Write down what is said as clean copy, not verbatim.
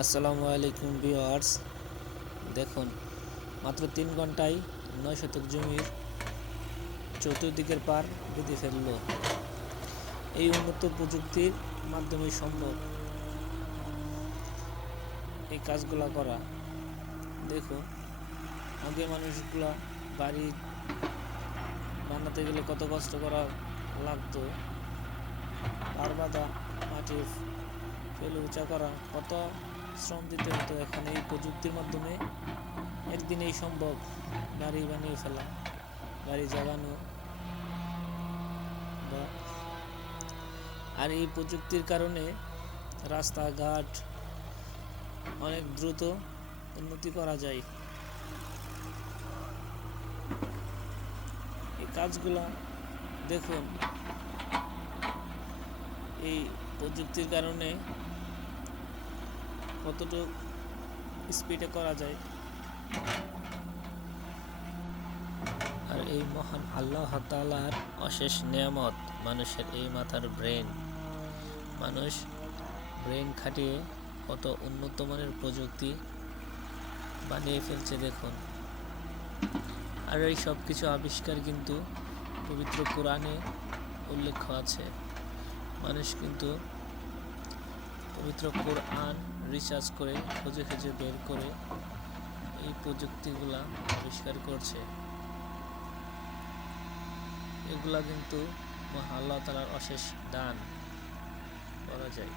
আসসালামু আলাইকুম ভিউয়ার্স, দেখুন মাত্র 3 ঘন্টায় 9 শতক জমির চতুর্দিকের পার বেঁধে ফেলল। এই উন্নত প্রযুক্তির মাধ্যমে সম্ভব এই কাজগুলা করা। দেখুন, আগে মানুষগুলা বাড়ি বানাতে গেলে কত কষ্ট করা লাগতো, পার বাঁধা, মাটি ফেলে উঁচা করা, কত শ্রম দিতে হতো। এখন এই প্রযুক্তির মাধ্যমে একদিনেই সম্ভব বাড়ি বানিয়ে ফেলা, বাড়ি জাগানো। আর এই প্রযুক্তির কারণে রাস্তাঘাট অনেক দ্রুত উন্নতি করা যায়। এই কাজগুলা দেখুন, এই প্রযুক্তির কারণে কতটুকু স্পিডে করা যায়। আর এই মহান আল্লাহ তাআলার অশেষ নেয়ামত মানুষের এই মাথার ব্রেন। মানুষ ব্রেন খাটিয়ে কত উন্নত মানের প্রযুক্তি বানিয়ে ফেলছে দেখুন। আর এই সব কিছু আবিষ্কার কিন্তু পবিত্র কোরআনে উল্লেখ আছে। মানুষ কিন্তু পবিত্র কোরআন রিসার্চ করে খুঁজে খুঁজে বের করে এই প্রযুক্তিগুলা আবিষ্কার করছে। এগুলা কিন্তু আল্লাহ তাআলার অশেষ দান বলা যায়।